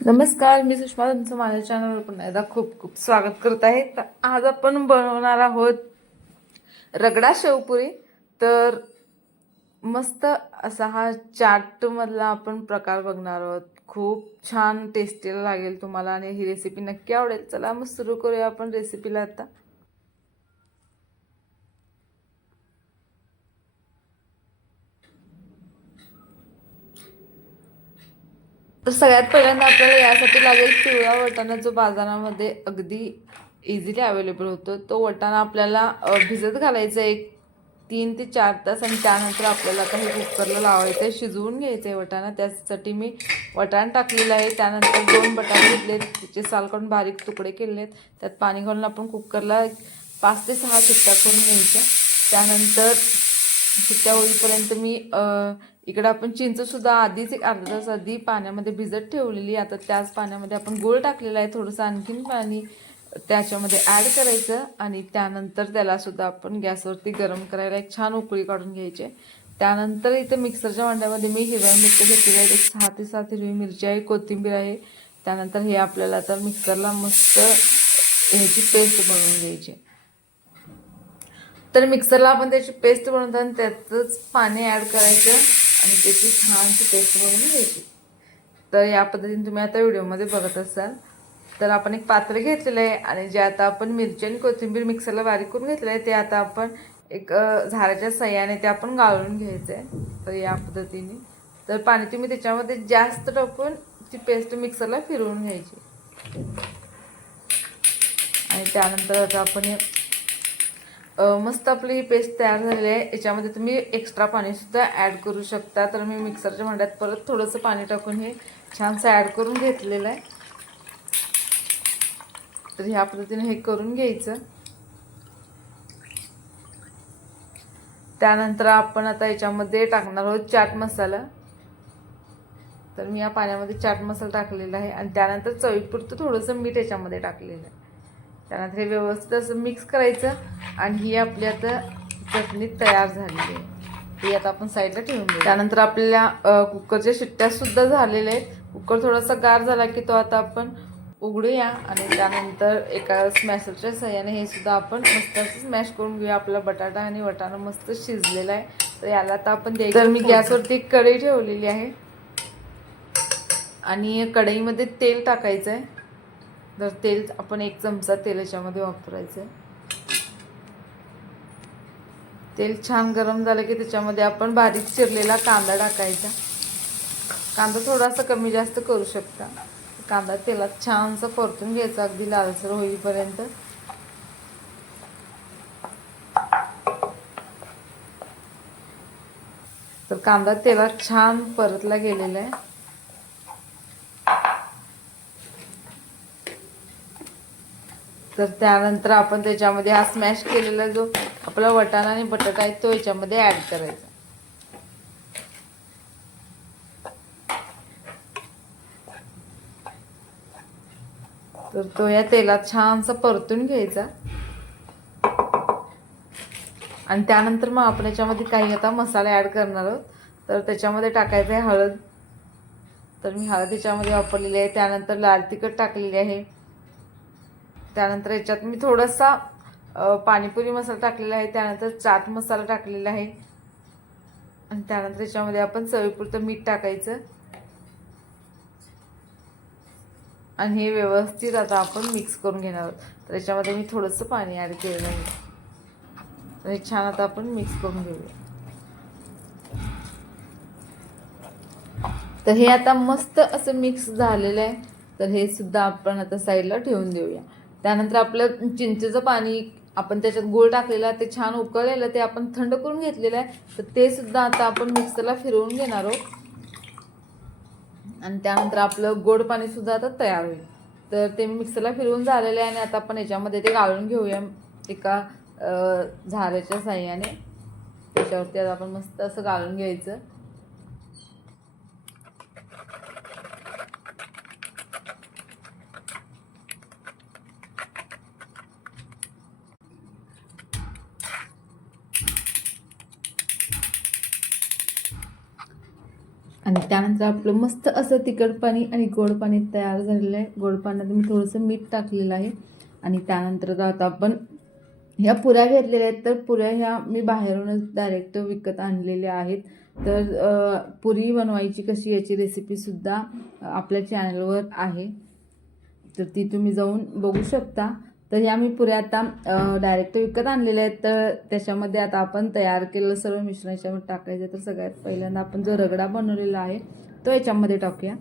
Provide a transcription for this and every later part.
नमस्कार, मी सुषमा तुमचं माझ्या चॅनलवर पुन्हा एकदा खूप खूप स्वागत करत आहे. तर आज आपण बनवणार आहोत रगडा शेवपुरी. तर मस्त असा हा चाट मधला आपण प्रकार बघणार आहोत. खूप छान टेस्टी लागेल तुम्हाला आणि ही रेसिपी नक्की आवडेल. चला मग सुरू करूया आपण रेसिपीला आता. तर सगळ्यात पहिल्यांदा आपल्याला यासाठी लागेल पिवळा वाटाणा, जो बाजारामध्ये अगदी इझिली अवेलेबल होतो. तो वाटाणा आपल्याला भिजत घालायचा 3 ते 4 तास, आणि त्यानंतर आपल्याला आता हे कुकरला लावायचं आहे, शिजवून घ्यायचं आहे वाटाणा. त्यासाठी मी वाटाणा टाकलेला आहे. त्यानंतर 2 बटाटे घेतलेत, त्याचे साल काढून बारीक तुकडे केलेत. त्यात पाणी घालून आपण कुकरला 5 ते 6 शिट्ट्या करून घ्यायच्या. त्यानंतर शिट्ट्या होईपर्यंत मी इकडं आपण चिंचसुद्धा आधीच एक अर्धा तास आधी पाण्यामध्ये भिजत ठेवलेली. आता त्याच पाण्यामध्ये आपण गूळ टाकलेला आहे, थोडंसं आणखीन पाणी त्याच्यामध्ये ॲड करायचं, आणि त्यानंतर त्यालासुद्धा आपण गॅसवरती गरम करायला एक छान उकळी काढून घ्यायची. त्यानंतर इथं मिक्सरच्या भांड्यामध्ये मी हिरव्या मिरच्या घेतलेल्या आहेत, 6 ते 7 हिरवी मिरची आहे, कोथिंबीर आहे. त्यानंतर हे आपल्याला आता मिक्सरला मस्त ह्याची पेस्ट बनवून घ्यायची. तर मिक्सरला आपण त्याची पेस्ट बनवताना त्यातच पाणी ॲड करायचं आणि त्याची छानशी पेस्ट बनवून घ्यायची. तर या पद्धतीने तुम्ही आता व्हिडिओमध्ये बघत असाल. तर आपण एक पात्र घेतलेलं आहे, आणि जे आता आपण मिरची आणि कोथिंबीर मिक्सरला बारीक करून घेतलेलं आहे, ते आता आपण एक झाराच्या सहाय्याने ते आपण गाळून घ्यायचं आहे. तर या पद्धतीने तर पाणी तुम्ही त्याच्यामध्ये जास्त टाकून ती पेस्ट मिक्सरला फिरवून घ्यायची. आणि त्यानंतर आता आपण मस्त आपली ही पेस्ट तयार झालेली आहे. याच्यामध्ये तुम्ही एक्स्ट्रा पाणीसुद्धा ॲड करू शकता. तर मी मिक्सरच्या भांड्यात परत थोडंसं पाणी टाकून हे छानसं ॲड करून घेतलेलं आहे. तर ह्या पद्धतीने हे करून घ्यायचं. त्यानंतर आपण आता याच्यामध्ये टाकणार आहोत चाट मसाला. तर मी या पाण्यामध्ये चाट मसाला टाकलेला आहे, आणि त्यानंतर चवीपुरतं थोडंसं मीठ याच्यामध्ये टाकलेलं आहे. त्यानंतर हे व्यवस्थित असं मिक्स करायचं, आणि ही आपली आता चटणी तयार झालेली आहे. ही आता आपण साईडला ठेवून देऊ. त्यानंतर आपल्याला कुकरच्या शिट्ट्यासुद्धा झालेल्या आहेत. कुकर थोडासा गार झाला की तो आता आपण उघडूया, आणि त्यानंतर एका स्मॅशरच्या सहाय्याने हे सुद्धा आपण मस्त असं स्मॅश करून घेऊया. आपला बटाटा आणि वाटाणा मस्त शिजलेला आहे. तर याला आता आपण द्यायचं. तर मी गॅसवरती कढई ठेवलेली आहे, आणि कढईमध्ये तेल टाकायचं आहे. तर तेल आपण 1 चमचा तेल याच्यामध्ये वापरायचं आहे. तेल छान गरम झालं की त्याच्यामध्ये आपण बारीक चिरलेला कांदा टाकायचा. कांदा थोडासा कमी जास्त करू शकता. कांदा तेलात छानसा परतून घ्यायचा अगदी लालसर होईपर्यंत. तर कांदा तेलात छान परतला गेलेला आहे. तर त्यानंतर आपण त्याच्यामध्ये हा स्मॅश केलेला जो आपला वाटाणा आणि बटाटा आहे तो याच्यामध्ये ॲड करायचा. तर तो या तेलात छानसा परतून घ्यायचा, आणि त्यानंतर मग आपण याच्यामध्ये काही आता मसाले ॲड करणार आहोत. तर त्याच्यामध्ये टाकायचं आहे हळद. तर मी हळद याच्यामध्ये वापरलेली आहे. त्यानंतर लाल तिखट टाकलेली आहे. त्यानंतर याच्यात मी थोडासा पाणीपुरी मसाला टाकलेला आहे. त्यानंतर चाट मसाला टाकलेला आहे, आणि त्यानंतर याच्यामध्ये आपण चवीपुरतं मीठ टाकायचं, आणि हे व्यवस्थित आता आपण मिक्स करून घेणार आहोत. तर याच्यामध्ये मी थोडंसं पाणी ॲड केलेलं आहे. तर हे छान आता आपण मिक्स करून घेऊया. तर हे आता मस्त असं मिक्स झालेलं आहे. तर हे सुद्धा आपण आता साईडला ठेवून देऊया. त्यानंतर आपलं चिंचेचं पाणी आपण त्याच्यात गूळ टाकलेला ते छान उकळलेलं ते आपण थंड करून घेतलेलं आहे. तर ते सुद्धा आता आपण मिक्सरला फिरवून घेणार आहोत, आणि त्यानंतर आपलं गोड पाणी सुद्धा आता तयार होईल. तर ते मिक्सरला फिरवून झालेलं आहे, आणि आता आपण याच्यामध्ये ते गाळून घेऊया एका झाऱ्याच्या साह्याने. त्याच्यावरती आता आपण मस्त असं गाळून घ्यायचं. आणि त्यानंतर आपलं मस्त असं तिखट पाणी आणि गोड पाणी तयार झालेलं आहे. गोड पाण्यात मी थोडंसं मीठ टाकलेलं आहे. आणि त्यानंतर आता आपण ह्या पुऱ्या घेतलेल्या आहेत. तर पुऱ्या ह्या मी बाहेरूनच डायरेक्ट विकत आणलेल्या आहेत. तर पुरी बनवायची कशी याची रेसिपीसुद्धा आपल्या चॅनलवर आहे, तर ती तुम्ही जाऊन बघू शकता. तर ह्या मी पुऱ्या आता डायरेक्ट विकत आणलेल्या आहेत. तर त्याच्यामध्ये आता आपण तयार केलेलं सर्व मिश्रण याच्यामध्ये टाकायचं. तर सगळ्यात पहिल्यांदा आपण जो रगडा बनवलेला आहे तो याच्यामध्ये टाकूया.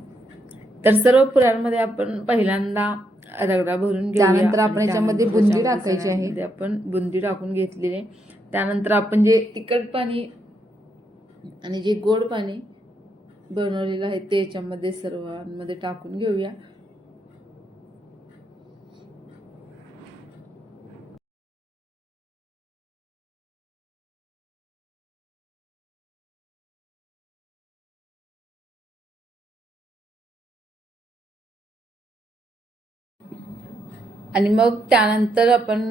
तर सर्व पुऱ्यांमध्ये आपण पहिल्यांदा रगडा भरून घेऊया. त्यानंतर आपण याच्यामध्ये बुंदी टाकायची आहे. आपण बुंदी टाकून घेतलेली. त्यानंतर आपण जे तिखट पाणी आणि जे गोड पाणी बनवलेलं आहे ते याच्यामध्ये सर्वांमध्ये टाकून घेऊया. आणि मग त्यानंतर आपण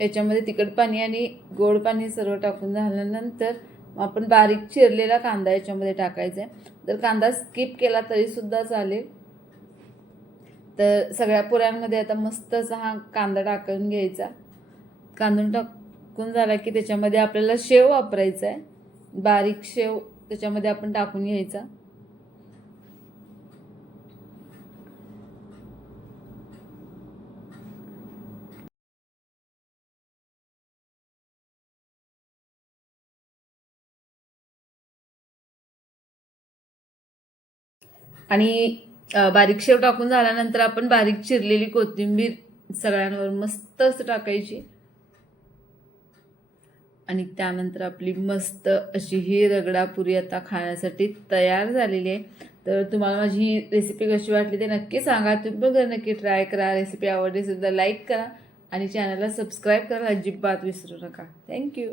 याच्यामध्ये तिखट पाणी आणि गोड पाणी सर्व टाकून झाल्यानंतर आपण बारीक चिरलेला कांदा याच्यामध्ये टाकायचा आहे. तर कांदा स्किप केला तरीसुद्धा चालेल. तर सगळ्या पुऱ्यांमध्ये आता मस्त असा हा कांदा टाकून घ्यायचा. कांदा टाकून झाला की त्याच्यामध्ये आपल्याला शेव वापरायचा आहे. बारीक शेव त्याच्यामध्ये आपण टाकून घ्यायचा. आणि बारीक शेव टाकून झाल्यानंतर आपण बारीक चिरलेली कोथिंबीर सगळ्यांवर मस्त असं टाकायची. आणि त्यानंतर आपली मस्त अशी ही रगडा पुरी आता खाण्यासाठी तयार झालेली आहे. तर तुम्हाला माझी ही रेसिपी कशी वाटली ते नक्की सांगा. तुम्ही पण घर नक्की ट्राय करा. रेसिपी आवडली सुद्धा लाईक करा आणि चॅनलला सबस्क्राईब करा अजिबात विसरू नका. थँक्यू.